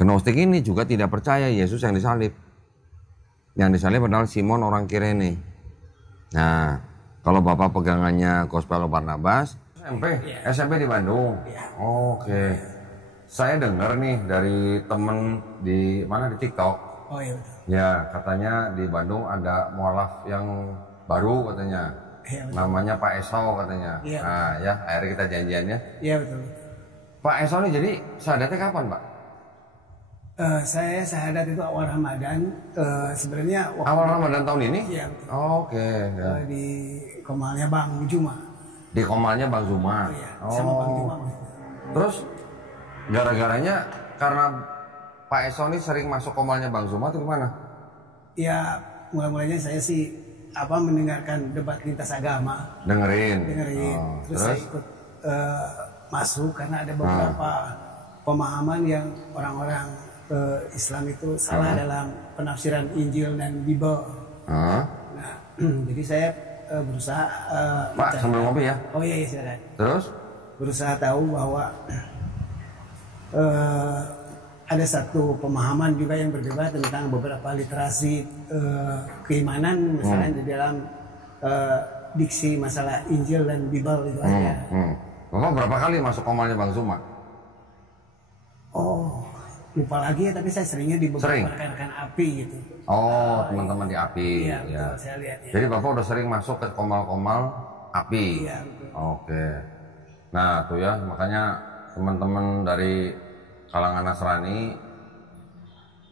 Gnostik ini juga tidak percaya Yesus yang disalib. Yang disalib adalah Simon orang Kirene. Nah, kalau Bapak pegangannya Gospel Barnabas, SMP di Bandung. Oke. Saya dengar nih dari temen di mana, di TikTok. Oh iya betul. Ya, katanya di Bandung ada mualaf yang baru katanya. Iya, Namanya Pak Esau katanya. Iya. Nah, ya, akhirnya kita janjiannya. Iya betul. Pak Esau nih jadi syahadatnya kapan, Pak? Saya syahadat itu awal Ramadan. Sebenarnya Awal Ramadan tahun ini? Iya betul. Oke. Ya. Di Komalnya Bang Juma. Di Komalnya Bang Zuma. Oh, iya. Sama Bang Juma. Terus gara-garanya karena Pak Esau ini sering masuk Komalnya Bang Zuma atau gimana? Ya mulai-mulainya saya sih mendengarkan debat lintas agama. Dengerin. Terus saya ikut masuk karena ada beberapa pemahaman yang orang-orang Islam itu salah dalam penafsiran Injil dan Bible. Nah, jadi saya berusaha Pak, sambil ngopi ya. Oh iya, silakan. Terus berusaha tahu bahwa ada satu pemahaman juga yang berbeda tentang beberapa literasi keimanan, misalnya di dalam diksi masalah Injil dan Bible itu aja. Bapak berapa kali masuk Komalnya Bang Zuma? Oh, lupa lagi ya, tapi saya seringnya di beberapa rekan-rekan API gitu. Oh, teman-teman di API. Iya, betul, saya lihat ya. Jadi Bapak udah sering masuk ke Komal-Komal API. Iya, betul. Oke. Nah, tuh ya, makanya teman-teman dari kalangan Nasrani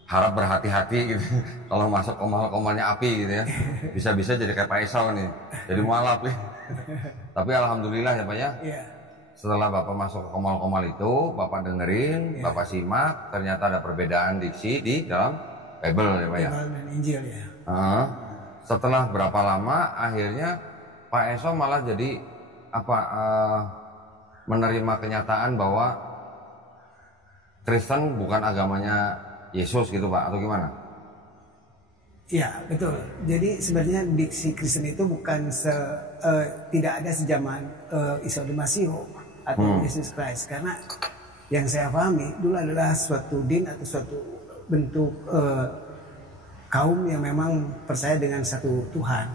harap berhati-hati gitu kalau masuk Komal-Komalnya API gitu ya. Bisa-bisa jadi kayak Pak Esau nih, jadi mualaf nih. Tapi alhamdulillah ya Pak ya. Iya. Setelah Bapak masuk ke Komal-Komal itu, Bapak dengerin, Bapak simak, ternyata ada perbedaan diksi di dalam Bible ya Pak ya. Bible dan Injil ya. Setelah berapa lama, akhirnya Pak Esau malah jadi menerima kenyataan bahwa Kristen bukan agamanya Yesus gitu Pak, atau gimana? Iya betul. Jadi sebenarnya diksi Kristen itu bukan tidak ada sejaman Isa dan Masih atau Yesus Christ, karena yang saya pahami dulu adalah suatu din atau suatu bentuk kaum yang memang percaya dengan satu Tuhan.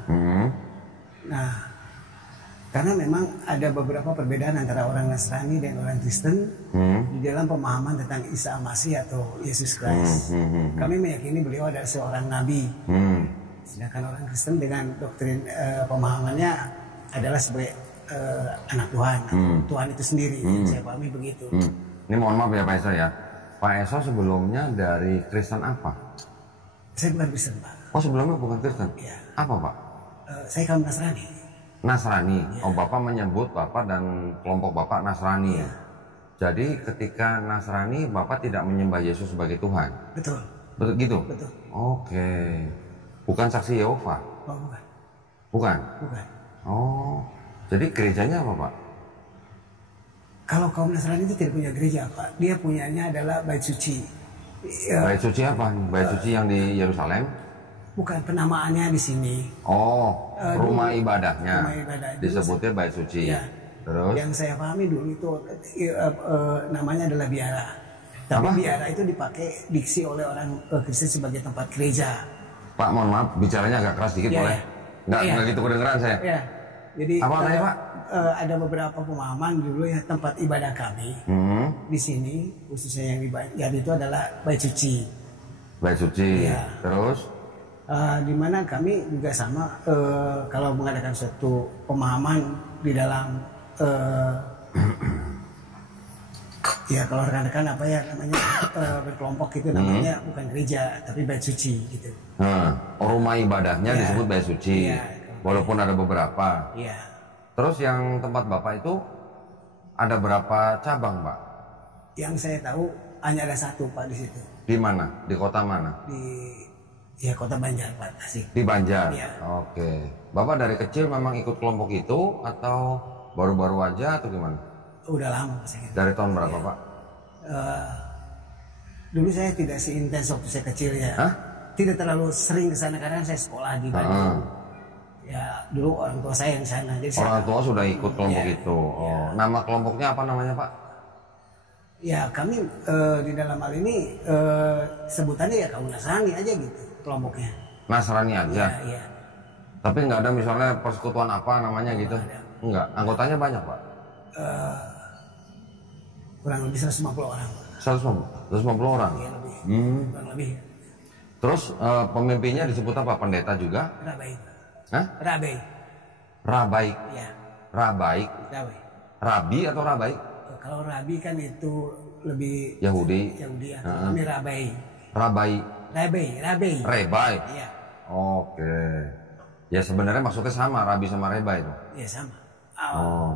Nah, karena memang ada beberapa perbedaan antara orang Nasrani dan orang Kristen di dalam pemahaman tentang Isa Masih atau Yesus Christ. Kami meyakini beliau adalah seorang nabi. Sedangkan orang Kristen dengan doktrin pemahamannya adalah sebagai anak Tuhan, Tuhan itu sendiri. Saya pahami begitu. Ini mohon maaf ya Pak Esau ya. Pak Esau sebelumnya dari Kristen apa? Saya bukan Kristen Pak. Oh sebelumnya bukan Kristen? Ya. Apa Pak? Saya kaum Nasrani. Nasrani. Ya. Oh Bapak menyebut Bapak dan kelompok Bapak Nasrani. Ya. Jadi ketika Nasrani Bapak tidak menyembah Yesus sebagai Tuhan. Betul. Betul gitu? Betul. Oke. Bukan saksi Yehova? Oh bukan. Bukan? Bukan. Oh. Jadi gerejanya apa Pak? Kalau kaum Nasrani itu tidak punya gereja Pak. Dia punyanya adalah bait suci. Bait suci apa? Bait suci yang di Yerusalem? Bukan, penamaannya di sini. Oh, rumah ibadahnya. Rumah ibadah. Disebutnya bait suci. Ya. Terus? Yang saya pahami dulu itu namanya adalah biara. Tapi biara itu dipakai diksi oleh orang Kristen sebagai tempat gereja. Pak, mohon maaf, bicaranya agak keras dikit boleh? Nggak gitu kedengeran saya. Ya. Jadi apa tanya Pak? Ada beberapa pemahaman dulu ya, tempat ibadah kami di sini khususnya yang ibadah itu adalah bait suci. Bait suci. Ya. Terus? Di mana kami juga sama kalau mengadakan suatu pemahaman di dalam ya kalau rekan-rekan apa ya namanya berkelompok itu namanya bukan gereja tapi bait suci gitu. Rumah ibadahnya disebut bait suci. Ya, walaupun ada beberapa. Iya. Terus yang tempat Bapak itu ada berapa cabang, Pak? Yang saya tahu hanya ada satu, Pak, di situ. Di mana? Di kota mana? Di kota Banjar, Pak, Tasik. Di Banjar. Ya. Oke. Bapak dari kecil memang ikut kelompok itu atau baru-baru aja atau gimana? Udah lama, Pak. Dari tahun berapa, Pak? Dulu saya tidak seintens waktu saya kecil ya. Tidak terlalu sering ke sana karena saya sekolah di Bandung. Ya dulu orang tua saya yang sana. Jadi orang tua sudah ikut kelompok itu. Oh, ya. Nama kelompoknya apa namanya Pak? Ya kami di dalam hal ini sebutannya ya kaum Nasrani aja gitu kelompoknya. Nasrani aja. Iya. Tapi nggak ada misalnya persekutuan apa namanya gitu? Enggak. Anggotanya banyak Pak? Kurang lebih 150 orang. 150 orang? Iya lebih. Kurang lebih. Terus pemimpinnya disebut apa? Pendeta juga? Rabai. Hah? Rabai. Rabaik. Ya. Rabaik. Rabai. Rabi atau Rabaik? Kalau Rabi kan itu lebih Yahudi. ya. Kami Rabai. Rabai. Rabai. Rebai. Iya. Oke. Ya sebenarnya maksudnya sama Rabi sama Rebai itu. Iya sama. Oh.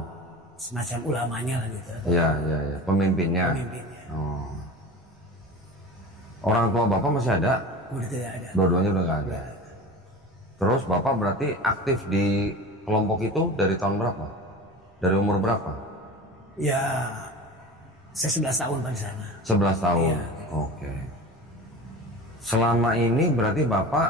Semacam ulamanya lah gitu. Iya. Pemimpinnya. Oh. Orang tua Bapak masih ada? Udah tidak ada. Dua-duanya udah nggak ada. Terus Bapak berarti aktif di kelompok itu dari tahun berapa? Dari umur berapa? Ya, saya 11 tahun Pak di sana. 11 tahun. Iya. Oke. Selama ini berarti Bapak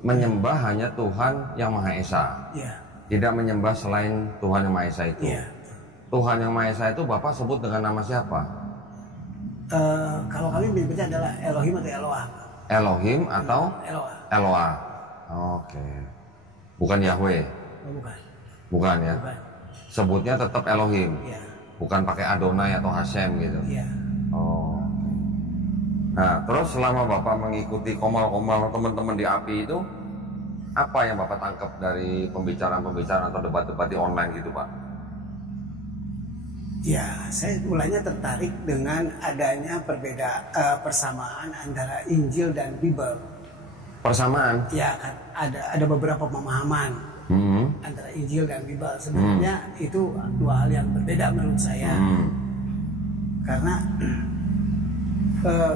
menyembah hanya Tuhan yang Maha Esa. Iya. Tidak menyembah selain Tuhan yang Maha Esa itu. Iya. Tuhan yang Maha Esa itu Bapak sebut dengan nama siapa? Kalau kami menyebutnya adalah Elohim atau Eloah. Elohim atau Eloah. Eloah. Oke. Bukan Yahweh. Oh, bukan. Bukan ya. Bukan. Sebutnya tetap Elohim. Iya. Bukan pakai Adonai atau Hashem gitu. Iya. Oh. Nah, terus selama Bapak mengikuti komal-komal teman-teman di API itu, apa yang Bapak tangkap dari pembicaraan-pembicaraan atau debat-debat di online gitu, Pak? Ya, saya mulanya tertarik dengan adanya persamaan antara Injil dan Bible. Persamaan? Ya, kan ada beberapa pemahaman antara Injil dan Bible. Sebenarnya itu dua hal yang berbeda menurut saya. Karena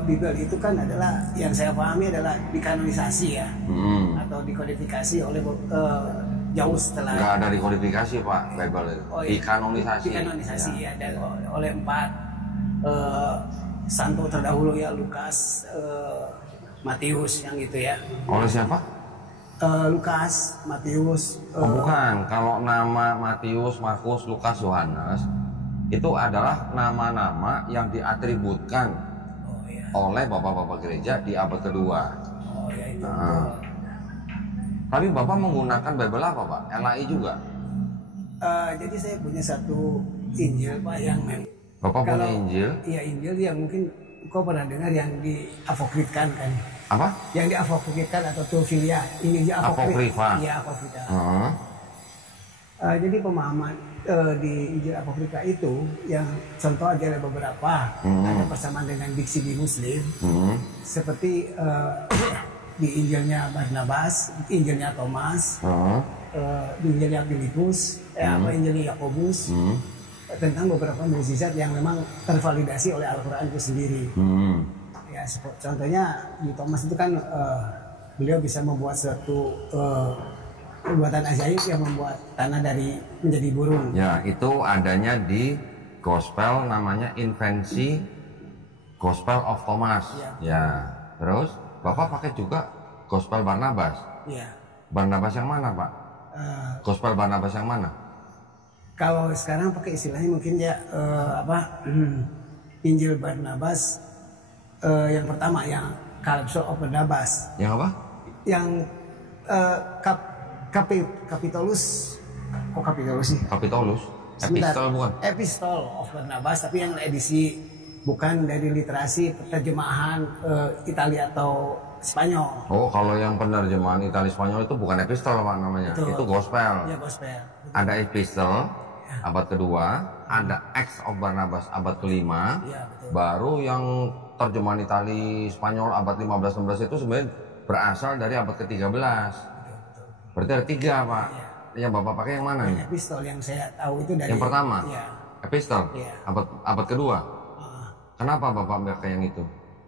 Bible itu kan adalah yang saya pahami adalah dikanonisasi ya, atau dikodifikasi oleh jauh setelah. Nggak ada dikodifikasi Pak, Bible itu. Oh, iya. Dikanonisasi. Dikanonisasi ya, dan oleh 4 santo terdahulu ya, Lukas, Matius yang gitu ya. Oleh siapa? Lukas, Matius. Oh bukan, kalau nama Matius, Markus, Lukas, Yohanes itu adalah nama-nama yang diatributkan oleh bapak-bapak gereja di abad kedua. Oh ya itu. Tapi Bapak menggunakan Bible apa Pak? LAI juga? Jadi saya punya satu Injil Pak yang Bapak punya Injil? Iya Injil yang mungkin kau pernah dengar yang diapokrifkan kan? Apa? Yang diapokrifkan atau Teofilia, Injil Apokrifa. Iya apokrifa. Jadi pemahaman di Injil Apokrifa itu yang contoh aja ada beberapa ada persamaan dengan diksi di Muslim seperti di Injilnya Barnabas, Injilnya Thomas, di Injilnya Filipus, Injilnya Yakobus, tentang beberapa mukjizat yang memang tervalidasi oleh Al-Quran itu sendiri. Ya, contohnya di Thomas itu kan beliau bisa membuat suatu perbuatan ajaib yang membuat tanah dari menjadi burung. Ya, itu adanya di Gospel namanya Invensi Gospel of Thomas. Ya, terus Bapak pakai juga Gospel Barnabas. Iya. Barnabas yang mana Pak? Gospel Barnabas yang mana? Kalau sekarang pakai istilahnya mungkin ya Injil Barnabas yang pertama yang Calypso of Barnabas. Yang apa? Yang Capitolus. Kok Capitolus sih? Capitolus. Epistle bukan? Epistle of Barnabas, tapi yang edisi bukan dari literasi terjemahan Italia atau Spanyol. Oh, kalau yang penerjemahan Italia Spanyol itu bukan epistle Pak namanya. Betul. Itu gospel. Ya, gospel. Ada epistle abad kedua, ada Acts of Barnabas abad kelima, baru yang terjemahan Italia Spanyol abad 15-16 itu sebenarnya berasal dari abad ke-13. Berarti ada 3 Pak. Yang Bapak pakai yang mana nih? Epistle yang saya tahu itu dari yang pertama. Ya. Epistle. Abad kedua. Kenapa Bapak pakai yang itu?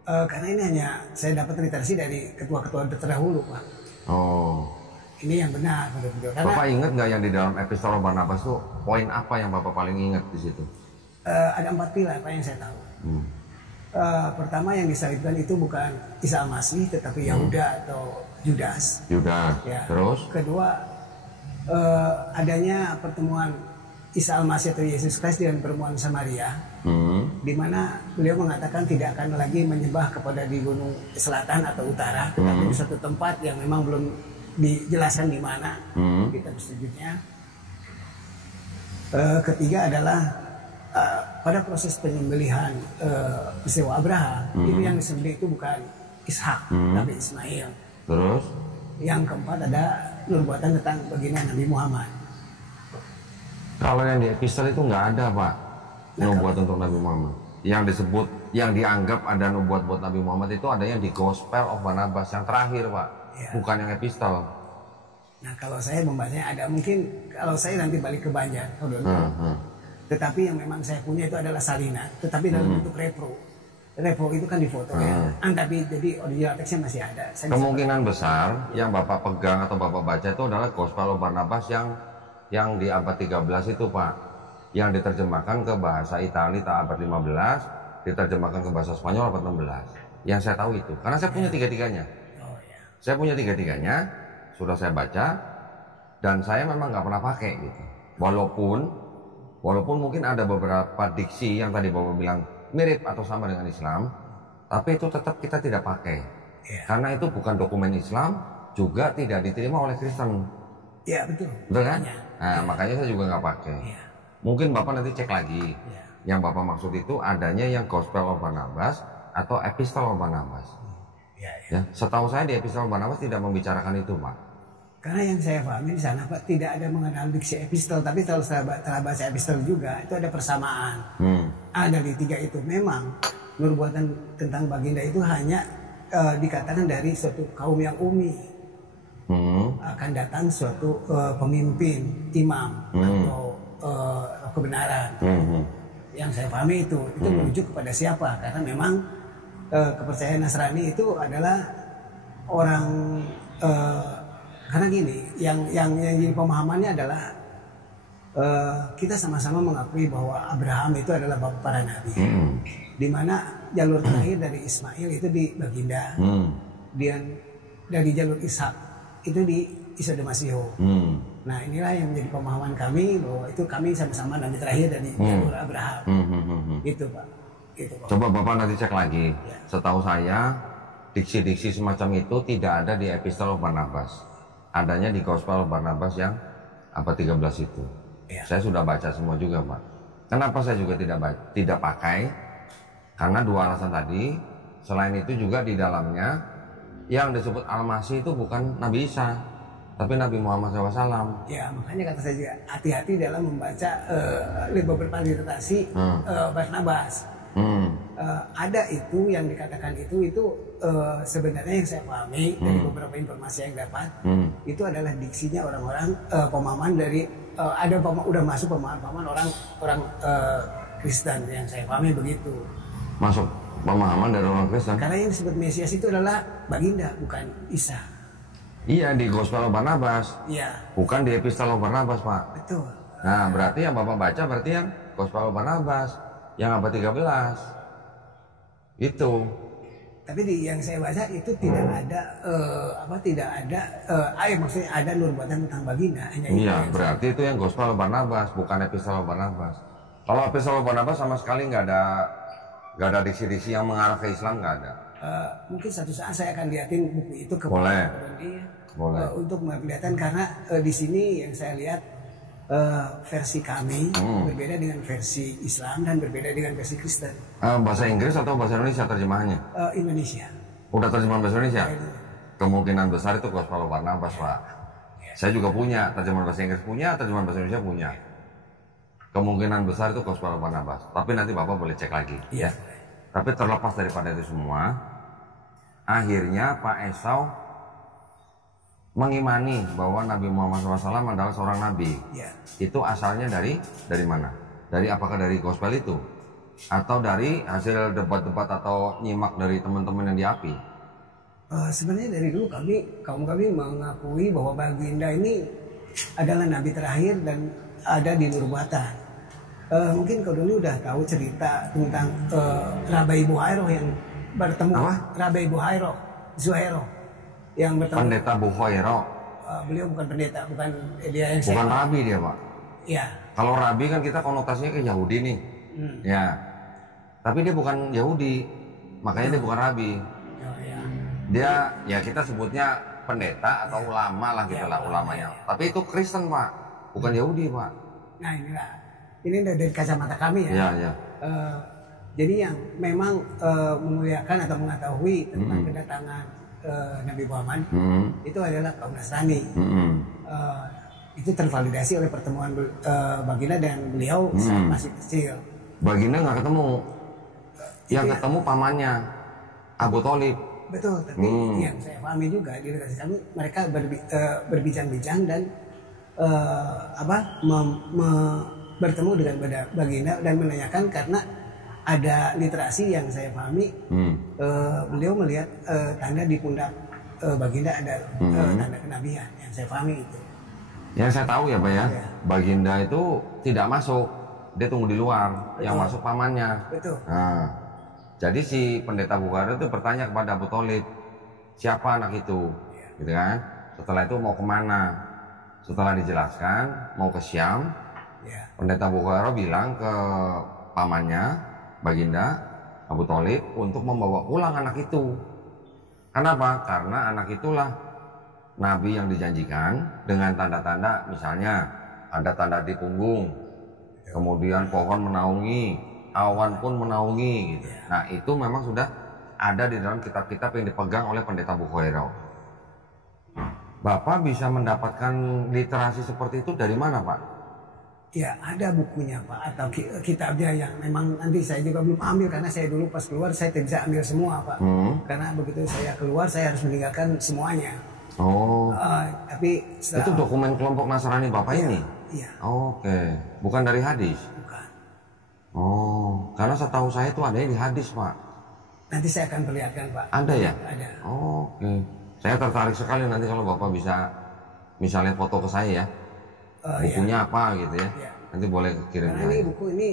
Karena ini hanya saya dapat literasi dari ketua-ketua terdahulu Pak. Oh. Ini yang benar betul-betul. Karena Bapak ingat nggak yang di dalam Epistle Barnabas itu poin apa yang Bapak paling ingat di situ? Ada 4 pilar Pak yang saya tahu. Pertama yang disalibkan itu bukan Isa Al-Masih tetapi Yahuda atau Judas. Judas. Ya. Terus? Kedua adanya pertemuan Isa Al-Masih atau Yesus Kristus dengan perempuan Samaria, di mana beliau mengatakan tidak akan lagi menyembah kepada di gunung selatan atau utara, tetapi di satu tempat yang memang belum dijelaskan di mana kita bersujudnya. Ketiga adalah pada proses penyembelihan peristiwa Abraham, itu yang disembelih itu bukan Ishak tapi Ismail. Terus yang keempat ada nubuatan tentang baginda Nabi Muhammad. kalau yang di epistel itu nggak ada Pak nubuat untuk Nabi Muhammad. Yang disebut, yang dianggap ada nubuat buat Nabi Muhammad itu adanya di Gospel of Barnabas yang terakhir Pak, bukan yang epistel. Nah kalau saya membacanya ada, mungkin kalau saya nanti balik ke Banjar, tetapi yang memang saya punya itu adalah salinan, tetapi dalam bentuk repro. Repro itu kan difoto ya, tapi jadi original teksnya masih ada. Kemungkinan besar yang Bapak pegang atau Bapak baca itu adalah Gospel of Barnabas yang di abad 13 itu Pak, yang diterjemahkan ke bahasa Italia abad 15, diterjemahkan ke bahasa Spanyol abad 16. Yang saya tahu itu, karena saya punya tiga-tiganya. Saya punya tiga-tiganya, sudah saya baca, dan saya memang nggak pernah pakai gitu. Walaupun mungkin ada beberapa diksi yang tadi Bapak bilang mirip atau sama dengan Islam, tapi itu tetap kita tidak pakai. Karena itu bukan dokumen Islam, juga tidak diterima oleh Kristen. Iya betul. Betul kan? Nah, makanya saya juga nggak pakai. Mungkin Bapak nanti cek lagi. Yang Bapak maksud itu adanya yang Gospel of Barnabas atau Epistle of Barnabas. Ya, setahu saya di Epistle of Barnabas tidak membicarakan itu, Pak. Karena yang saya pahami di sana Pak tidak ada mengenal diksi epistel, tapi kalau setelah baca epistel juga itu ada persamaan. Ada di tiga itu. Memang nubuatan tentang baginda itu hanya dikatakan dari suatu kaum yang umi. Akan datang suatu pemimpin, imam atau kebenaran. Yang saya pahami itu menuju kepada siapa? Karena memang kepercayaan Nasrani itu adalah orang karena gini, yang jadi pemahamannya adalah kita sama-sama mengakui bahwa Abraham itu adalah bapak para nabi, di mana jalur terakhir dari Ismail itu di baginda, dan dari jalur Ishak itu di Isa Damasio. Nah inilah yang menjadi pemahaman kami bahwa itu kami sama-sama nabi terakhir dari jalur Abraham. Gitu Pak. Gitu, Pak. Coba Bapak nanti cek lagi. Setahu saya diksi-diksi semacam itu tidak ada di Epistle of Barnabas. Adanya di Gospel of Barnabas yang abad 13 itu. Saya sudah baca semua juga Pak. Kenapa saya juga tidak pakai? Karena dua alasan tadi. Selain itu juga di dalamnya yang disebut Al-Masih itu bukan Nabi Isa, tapi Nabi Muhammad SAW. Ya makanya kata saya juga hati-hati dalam membaca beberapa literasi Barnabas. Ada itu yang dikatakan itu sebenarnya yang saya pahami dari beberapa informasi yang dapat itu adalah diksinya orang-orang pemahaman dari udah masuk pemahaman orang Kristen yang saya pahami begitu. Masuk pemahaman dari orang Kristen. Karena yang disebut Mesias itu adalah baginda bukan Isa. Iya di Gospel of Barnabas. Iya. Bukan di Epistle of Barnabas Pak. Betul. Nah berarti yang Bapak baca berarti yang Gospel of Barnabas yang abad 13 itu. Tapi yang saya baca itu tidak ada maksudnya ada nubuatan tentang baginda. Iya berarti itu yang Gospel of Barnabas bukan Epistle of Barnabas. Kalau Epistle of Barnabas sama sekali nggak ada diksi-diksi yang mengarah ke Islam, nggak ada. Mungkin satu saat saya akan liatin buku itu ke Boleh. Boleh. Untuk melihatkan karena di sini yang saya lihat versi kami berbeda dengan versi Islam dan berbeda dengan versi Kristen. Bahasa Inggris atau bahasa Indonesia terjemahannya? Indonesia. Udah terjemahan bahasa Indonesia? Kemungkinan besar itu Gospel of Barnabas Pak. Saya juga punya terjemahan bahasa Inggris, punya terjemahan bahasa Indonesia, punya. Kemungkinan besar itu Gospel of Barnabas. Tapi nanti Bapak boleh cek lagi. Iya. Tapi terlepas daripada itu semua, akhirnya Pak Esau mengimani bahwa Nabi Muhammad SAW adalah seorang nabi. Ya. Itu asalnya dari mana? Apakah dari gospel itu? Atau dari hasil debat-debat atau nyimak dari teman-teman yang di API? Sebenarnya dari dulu kaum kami mengakui bahwa baginda ini adalah nabi terakhir dan ada di nubuatan. Mungkin kau dulu udah tahu cerita tentang Rabai Buhairo yang bertemu. Rabai Buhairo, Zuhairo yang bertemu. Pendeta Buhairo. Beliau bukan pendeta, bukan dia yang bukan rabi dia Pak. Iya. Kalau rabi kan kita konotasinya ke Yahudi nih. Ya. Tapi dia bukan Yahudi. Makanya dia bukan rabi. Oh, ya. Dia ya kita sebutnya pendeta atau ulama lah gitu lah ulamanya. Tapi itu Kristen, Pak. Bukan Yahudi, Pak. Nah, ini dari kacamata kami ya. Iya, iya. Jadi yang memang memuliakan atau mengetahui tentang kedatangan Nabi Muhammad itu adalah kaum Nasrani. Itu tervalidasi oleh pertemuan Baginda dan beliau saat masih kecil. Baginda nggak ketemu. Yang ketemu pamannya Abu Thalib. Betul, tapi yang saya pahami juga di relasi kami mereka berbincang-bincang dan bertemu dengan Baginda dan menanyakan karena ada literasi yang saya pahami. Beliau melihat tanda di pundak Baginda ada tanda kenabian yang saya pahami itu. Yang saya tahu ya Pak ya, Baginda itu tidak masuk, dia tunggu di luar. Betul. Yang masuk pamannya. Betul. Nah, jadi si pendeta Bukhari itu bertanya kepada Abu Thalib, siapa anak itu, gitu kan? Setelah itu mau kemana? Setelah dijelaskan mau ke Syam, pendeta Bukhari bilang ke pamannya Baginda Abu Thalib untuk membawa pulang anak itu. Kenapa? Karena anak itulah Nabi yang dijanjikan dengan tanda-tanda, misalnya ada tanda di punggung, kemudian pohon menaungi, awan pun menaungi gitu. Nah itu memang sudah ada di dalam kitab-kitab yang dipegang oleh pendeta Bukhairah. Bapak bisa mendapatkan literasi seperti itu dari mana Pak? Ya ada bukunya Pak, atau kitabnya yang memang nanti saya juga belum ambil karena saya dulu pas keluar saya tidak bisa ambil semua Pak. Karena begitu saya keluar saya harus meninggalkan semuanya. Oh. Tapi setelah, itu dokumen kelompok Nasrani Bapak ini? Iya. Oke. Bukan dari hadis? Bukan. Oh, karena setahu saya itu adanya di hadis Pak. Nanti saya akan perlihatkan Pak. Ada ya? Ada. Oke. Saya tertarik sekali nanti kalau Bapak bisa misalnya foto ke saya ya. Bukunya apa gitu ya. Iya. Nanti boleh kirim. Karena ini buku ini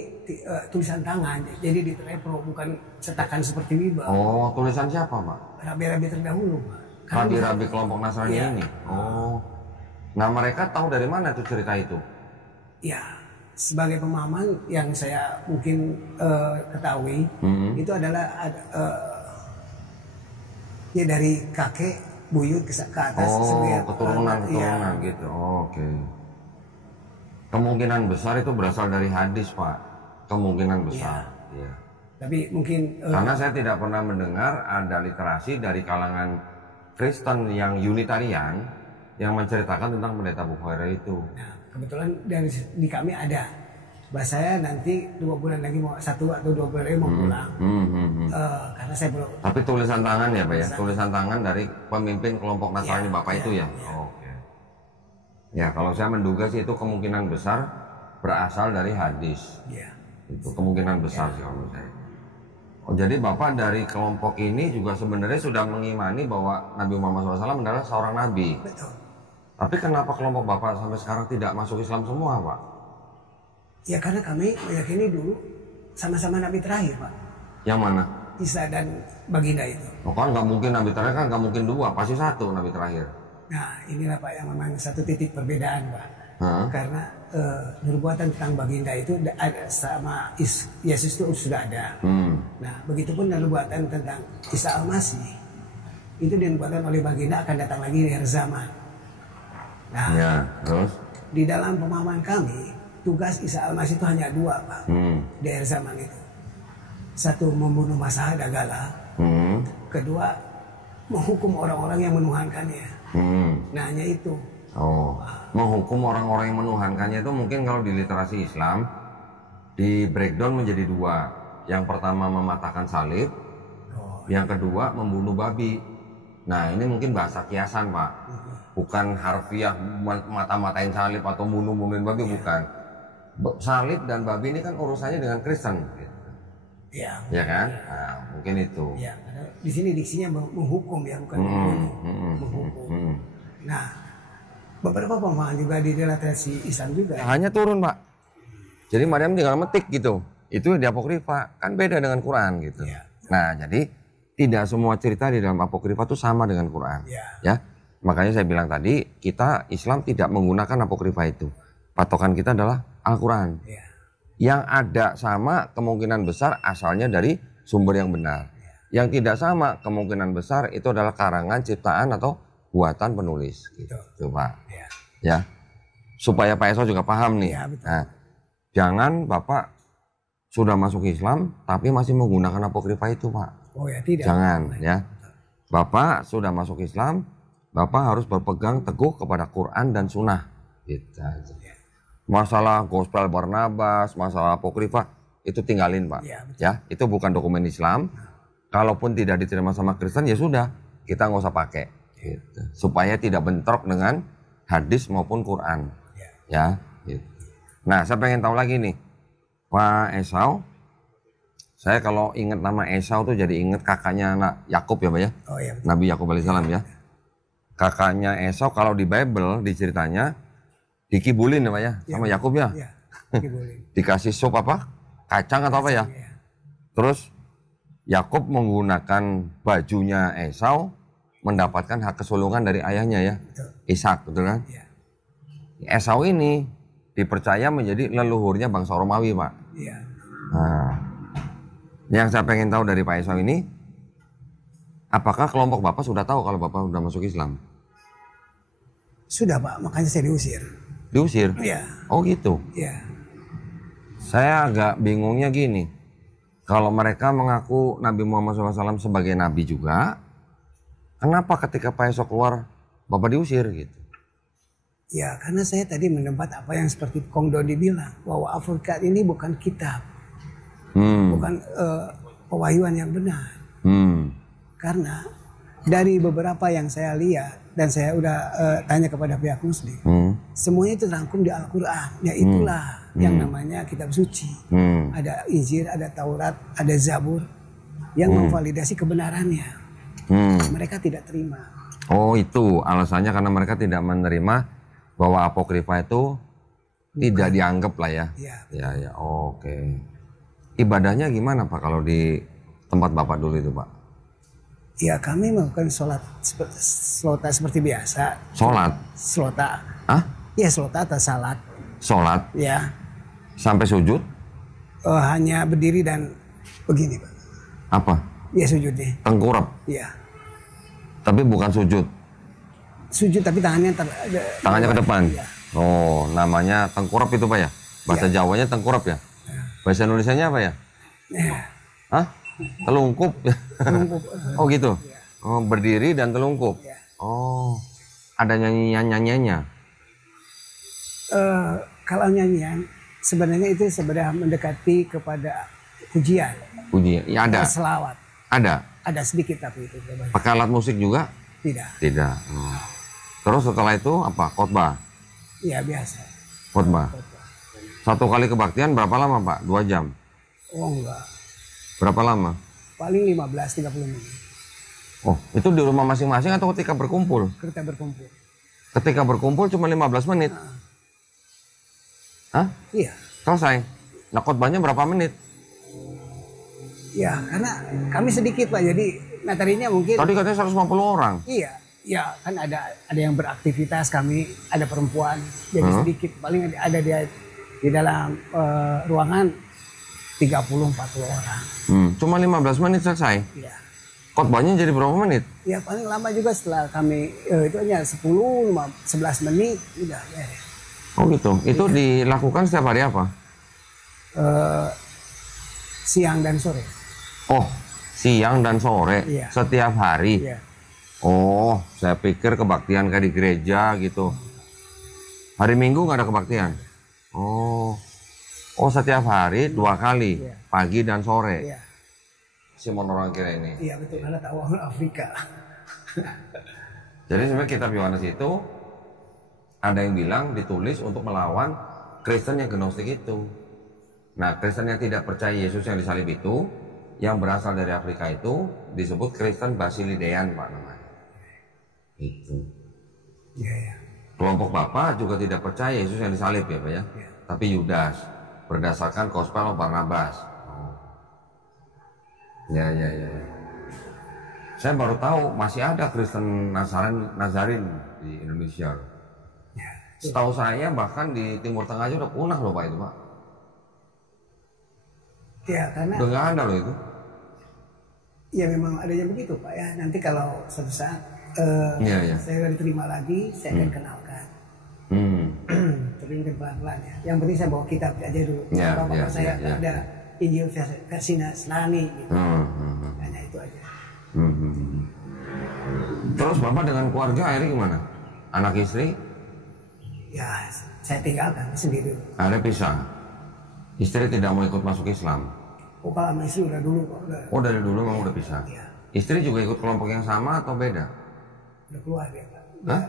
tulisan tangan, jadi diterepro, bukan cetakan seperti Wiba. Oh, tulisan siapa Pak? Rabi-rabi terdahulu Pak. Rabi-rabi kelompok Nasrani ini. Oh. Nah mereka tahu dari mana tuh cerita itu? Ya, sebagai pemahaman yang saya mungkin ketahui, itu adalah ya dari kakek buyut ke atas. Oh, keturunan gitu. Oh, oke. Kemungkinan besar itu berasal dari hadis Pak. Kemungkinan besar. Ya. Tapi mungkin karena saya tidak pernah mendengar ada literasi dari kalangan Kristen yang Unitarian yang menceritakan tentang pendeta Bukhairah itu. Nah, kebetulan di kami ada. Bahasa saya nanti 2 bulan lagi mau 1 atau 2 bulan lagi mau pulang. Karena saya belum. Tapi tulisan tangan ya Pak ya? Tulisan tangan dari pemimpin kelompok Nasrani Bapak itu ya? Oke. Ya kalau saya menduga sih itu kemungkinan besar berasal dari hadis. Itu kemungkinan besar sih kalau saya. Oh, jadi Bapak dari kelompok ini juga sebenarnya sudah mengimani bahwa Nabi Muhammad SAW adalah seorang Nabi. Betul. Tapi kenapa kelompok Bapak sampai sekarang tidak masuk Islam semua Pak? Ya karena kami meyakini dulu sama-sama Nabi terakhir Pak. Yang mana? Isa dan Baginda itu. Oh kan nggak mungkin Nabi terakhir, kan nggak mungkin 2, pasti 1 Nabi terakhir. Nah inilah Pak yang memang satu titik perbedaan Pak. Karena nubuatan tentang Baginda itu sama Yesus itu sudah ada. Nah begitupun nubuatan tentang Isa Al-Masih itu dinubuatkan oleh Baginda akan datang lagi di akhir zaman. Nah terus di dalam pemahaman kami tugas Isa Al-Masih itu hanya 2 Pak di akhir zaman itu. Satu membunuh Masah Dagala, kedua menghukum orang-orang yang menuhankannya. Nah hanya itu. Menghukum orang-orang yang menuhankannya itu mungkin kalau di literasi Islam di breakdown menjadi 2. Yang pertama mematahkan salib, yang kedua membunuh babi. Nah ini mungkin bahasa kiasan Pak, bukan harfiah mata-matain salib atau bunuh-bunuhin babi, bukan. Salib dan babi ini kan urusannya dengan Kristen. Ya kan? Nah, mungkin itu. Ya, di sini diksinya menghukum ya, bukan membunuh. Menghukum. Nah, beberapa pemahaman juga di literasi Islam juga. Hanya turun Pak. Jadi Maryam tinggal metik gitu. Itu di Apokrifa, kan beda dengan Quran gitu. Nah, jadi tidak semua cerita di dalam Apokrifa itu sama dengan Quran. Ya. Makanya saya bilang tadi, kita Islam tidak menggunakan Apokrifa itu. Patokan kita adalah Al-Quran. Ya. Yang ada sama kemungkinan besar asalnya dari sumber yang benar. Yang tidak sama kemungkinan besar itu adalah karangan, ciptaan atau buatan penulis. Gitu, Pak. Ya. Ya. Supaya Pak Esau juga paham nih. Ya, betul. Nah, jangan Bapak sudah masuk Islam tapi masih menggunakan apokrifa itu, Pak. Oh ya, tidak. Jangan, ya. Bapak sudah masuk Islam, Bapak harus berpegang teguh kepada Quran dan Sunnah. Gitu aja. Masalah gospel Barnabas, masalah apokrifa, itu tinggalin, Pak. Ya, itu bukan dokumen Islam. Kalaupun tidak diterima sama Kristen, ya sudah, kita nggak usah pakai. Gitu. Supaya tidak bentrok dengan hadis maupun Quran. Ya. Gitu. Nah, saya pengen tahu lagi nih, Pak Esau. Saya kalau ingat nama Esau tuh jadi ingat kakaknya Yakub ya, Pak ya. Oh, iya, Nabi Yakub alaihissalam ya. Kakaknya Esau kalau di Bible di ceritanya dikibulin ya, Pak ya, sama Yakub ya. Iya, dikibulin. Dikasih sup apa? Kacang atau apa ya? Iya. Terus Yakub menggunakan bajunya Esau mendapatkan hak kesulungan dari ayahnya ya. Betul. Ishak, betul kan? Iya. Esau ini dipercaya menjadi leluhurnya bangsa Romawi, Pak. Iya. Nah, yang saya pengen tahu dari Pak Esau ini, apakah kelompok Bapak sudah tahu kalau Bapak sudah masuk Islam? Sudah, Pak, makanya saya diusir. Diusir? Iya. Oh gitu? Iya. Saya agak bingungnya gini, kalau mereka mengaku Nabi Muhammad SAW sebagai Nabi juga, kenapa ketika Pak Esau keluar, Bapak diusir gitu? Ya, karena saya tadi mendapat apa yang seperti Kong Dodi bilang, bahwa Al-Furqan ini bukan kitab, bukan pewahyuan yang benar. Karena dari beberapa yang saya lihat, dan saya udah tanya kepada pihak Muslim, semuanya itu terangkum di Al-Quran. Ya itulah yang namanya kitab suci. Ada Injil, ada Taurat, ada Zabur, yang memvalidasi kebenarannya. Mereka tidak terima. Oh itu alasannya karena mereka tidak menerima bahwa apokrifa itu tidak dianggap lah ya. Iya. Ya, oke. Ibadahnya gimana Pak kalau di tempat Bapak dulu itu Pak? Ya kami melakukan slota seperti biasa. Sholat? Slota. Hah? Ya slota atau salat. Sholat? Ya. Sampai sujud? Hanya berdiri dan begini Pak. Apa? Ya sujudnya. Tengkurap? Iya. Tapi bukan sujud? Sujud tapi tangannya tangannya ke depan? Ya. Oh namanya tengkurap itu Pak ya? Bahasa Jawanya tengkurap ya? Bahasa Indonesianya apa ya? Hah? Telungkup? Telungkup. Oh gitu? Oh, berdiri dan telungkup? Oh, ada nyanyiannya? Kalau nyanyian sebenarnya itu sebenarnya mendekati kepada pujian. Pujian? Ya ada? Selawat. Ada? Ada sedikit tapi itu. Pakai alat musik juga? Tidak. Tidak. Terus setelah itu apa? Khotbah? Iya biasa. Khotbah. Satu kali kebaktian berapa lama Pak? 2 jam? Oh enggak. Berapa lama? Paling 15-30 menit. Oh itu di rumah masing-masing atau ketika berkumpul? Kita berkumpul. Ketika berkumpul cuma 15 menit? Hah? Iya. Selesai? Nah khotbahnya berapa menit? Ya karena kami sedikit Pak, jadi materinya mungkin. Tadi katanya 150 orang. Iya. Ya kan ada yang beraktivitas, kami ada perempuan, jadi sedikit, paling ada di dalam ruangan 30-40 orang. Cuma 15 menit selesai? Iya. Khotbahnya jadi berapa menit? Ya paling lama juga setelah kami itu hanya 10-11 menit udah beres. Oh gitu. Itu dilakukan setiap hari apa? Siang dan sore. Oh, siang dan sore. Iya. Setiap hari. Iya. Oh, saya pikir kebaktian kayak di gereja gitu. Hari Minggu nggak ada kebaktian? Oh, setiap hari 2 kali, pagi dan sore. Iya. Simon orang kira ini. Iya betul, karena tahu orang Afrika. Jadi sebenarnya kitab Yohanes itu ada yang bilang ditulis untuk melawan Kristen yang gnostik itu. Nah, Kristen yang tidak percaya Yesus yang disalib itu, yang berasal dari Afrika itu disebut Kristen Basilidean Pak namanya. Itu. Iya. Kelompok Bapak juga tidak percaya Yesus yang disalib ya Pak ya. Tapi Yudas berdasarkan Gospel Barnabas. Ya. Saya baru tahu masih ada Kristen Nazarin di Indonesia. Setahu saya bahkan di Timur Tengah aja udah punah loh Pak itu Pak. Ya karena Udah nggak ada loh itu. ya memang adanya begitu Pak ya. Nanti kalau suatu saat Iya. saya udah diterima lagi, saya akan kenalkan. Tapi mungkin pelan-pelan ya. Yang penting saya bawa kitab aja dulu. Bapak saya ada Injil versi Nasrani gitu. Hanya itu aja. Terus Bapak dengan keluarga akhirnya gimana? Anak istri? Ya saya tinggalkan sendiri. Ada pisah. Istri tidak mau ikut masuk Islam. Oh kalau sama istri udah dulu kok. Oh dari dulu memang udah pisah. Ya. Istri juga ikut kelompok yang sama atau beda? Udah keluar dia Pak. Hah?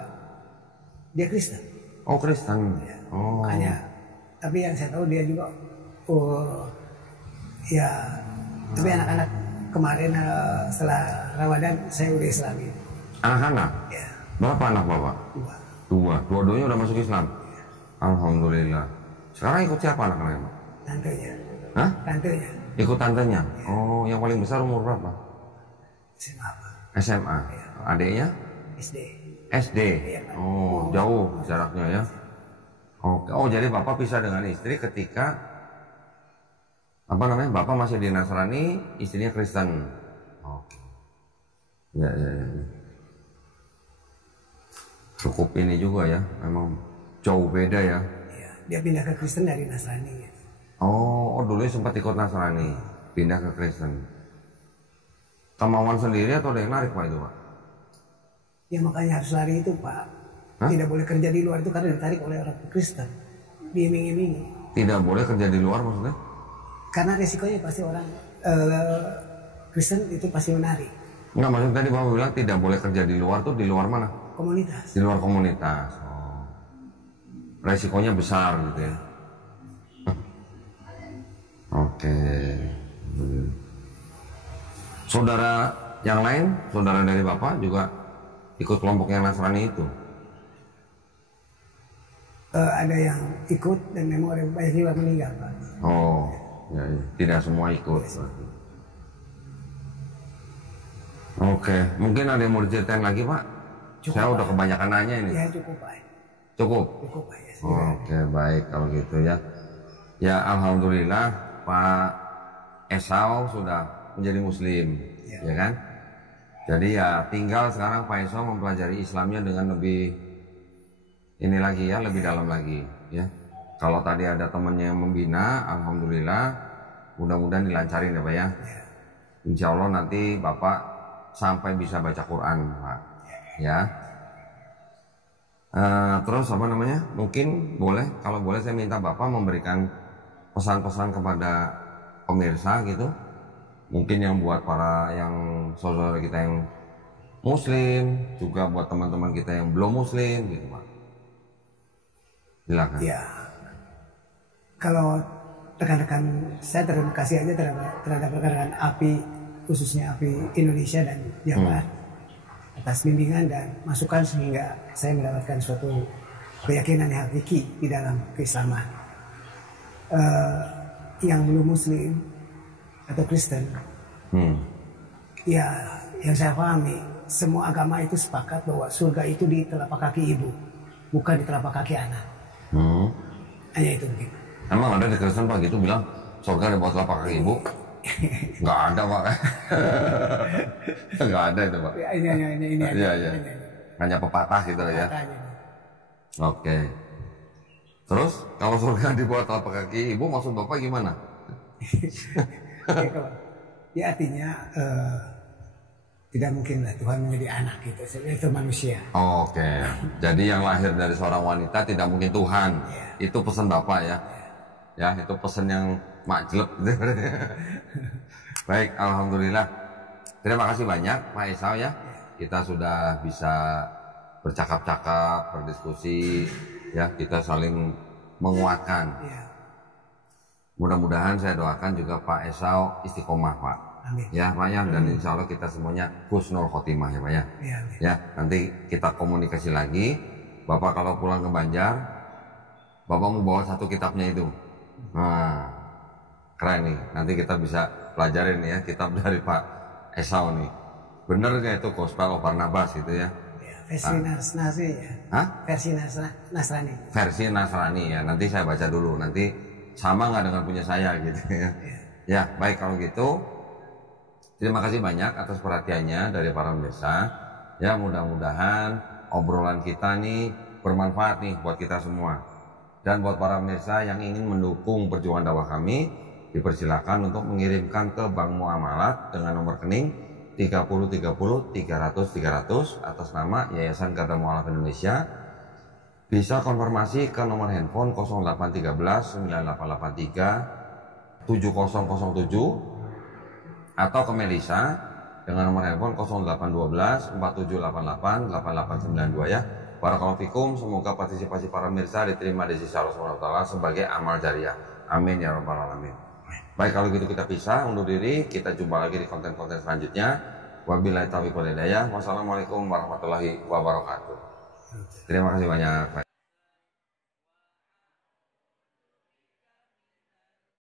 Dia Kristen. Oh Kristen. Ya. Oh. Makanya. Tapi yang saya tahu dia juga. Ya. Tapi anak-anak kemarin setelah Ramadan saya udah Islami. Anak-anak? Ya. Berapa anak Bapak? Dua. Dua-duanya udah masuk Islam? Alhamdulillah. Sekarang ikut siapa anak-anaknya? Tantenya. Hah? Tantenya. Ikut tantenya? Oh, yang paling besar umur berapa? SMA apa? SMA. Adiknya? SD. SD. Oh, jauh jaraknya ya. Oke. Oh, jadi Bapak pisah dengan istri ketika apa namanya? Bapak masih di Nasrani, istrinya Kristen. Oh. Ya. Cukup ini juga ya, memang jauh beda ya. Iya, dia pindah ke Kristen dari Nasrani. Ya. Oh, dulunya sempat ikut Nasrani, pindah ke Kristen. Kemauan sendiri atau ada yang narik Pak itu Pak? Ya makanya harus lari itu Pak. Hah? Tidak boleh kerja di luar itu karena ditarik oleh orang Kristen. Diiming-imingi. Tidak boleh kerja di luar maksudnya? Karena resikonya pasti orang Kristen itu pasti menarik. Enggak, maksudnya tadi Bapak bilang tidak boleh kerja di luar tuh di luar mana? Komunitas. Di luar komunitas. Oh. Resikonya besar gitu ya. Oke. Saudara yang lain, saudara dari Bapak juga ikut kelompok yang Nasrani itu? Ada yang ikut dan memang ada banyak juga meninggal Pak. Oh, ya. Tidak semua ikut. Oke, mungkin ada yang mau diceritain lagi Pak? Cukup, Saya Pak. udah kebanyakan nanya ini. Ya cukup Pak. Cukup? Cukup Pak ya. Oke, baik kalau gitu ya. Ya Alhamdulillah Pak Esau sudah menjadi Muslim, ya kan? Jadi ya tinggal sekarang Pak Esau mempelajari Islamnya dengan lebih ini lagi ya, lebih dalam lagi ya. Kalau tadi ada temannya yang membina, Alhamdulillah mudah-mudahan dilancarin ya Pak ya. Insya Allah nanti Bapak sampai bisa baca Quran Pak ya. Terus apa namanya, mungkin boleh, kalau boleh saya minta Bapak memberikan pesan-pesan kepada pemirsa gitu, mungkin yang buat para yang saudara kita yang Muslim, juga buat teman-teman kita yang belum Muslim gitu Pak. Silakan. Ya, kalau rekan-rekan saya terima kasih aja terhadap rekan-rekan API, khususnya API Indonesia dan Jabar, atas bimbingan dan masukan sehingga saya mendapatkan suatu keyakinan yang hakiki di dalam keislaman. Yang belum Muslim atau Kristen, ya yang saya pahami, semua agama itu sepakat bahwa surga itu di telapak kaki ibu, bukan di telapak kaki anak. Hanya itu mungkin. Emang ada di Kristen Pak gitu bilang surga di bawah telapak kaki ibu? Nggak ada Pak. Nggak ada itu Pak. Ya, ini. Iya. Hanya pepatah gitu ya. Oke. Terus kalau surga di bawah telapak kaki ibu maksud Bapak gimana? Ya artinya tidak mungkinlah Tuhan menjadi anak gitu, itu manusia. Oke. Jadi yang lahir dari seorang wanita tidak mungkin Tuhan. Itu pesan Bapak ya. Ya, itu pesan yang makjelek. Baik, Alhamdulillah. Terima kasih banyak Pak Esau ya. Kita sudah bisa bercakap-cakap, berdiskusi, ya kita saling menguatkan. Mudah-mudahan saya doakan juga Pak Esau istiqomah Pak. Amin. Ya Pak ya, dan insya Allah kita semuanya husnul khotimah ya Pak ya. Ya, nanti kita komunikasi lagi. Bapak kalau pulang ke Banjar, Bapak mau bawa satu kitabnya itu. Nah, keren nih. Nanti kita bisa pelajarin ya kitab dari Pak Esau nih. Bener ya itu Gospel of Barnabas gitu ya. versi Nasrani ya. Hah? Versi Nasrani. Versi Nasrani ya. Nanti saya baca dulu. Nanti sama nggak dengan punya saya gitu ya. Ya, baik kalau gitu. Terima kasih banyak atas perhatiannya dari para pemirsa. Ya, mudah-mudahan obrolan kita nih bermanfaat nih buat kita semua. Dan buat para pemirsa yang ingin mendukung perjuangan dakwah kami, dipersilakan untuk mengirimkan ke Bank Muamalat dengan nomor rekening 3030 300 300 atas nama Yayasan Garda Mualaf Indonesia. Bisa konfirmasi ke nomor handphone 0813 9883 7007 atau ke Melisa dengan nomor handphone 0812 4788 8892 ya. Barakallahu fikum, semoga partisipasi para pemirsa diterima di sisi Allah SWT sebagai amal jariah. Amin ya rabbal alamin. Baik kalau gitu kita pisah, undur diri, kita jumpa lagi di konten-konten selanjutnya. Wabillahi taufiq wal hidayah. Wassalamualaikum warahmatullahi wabarakatuh. Terima kasih banyak.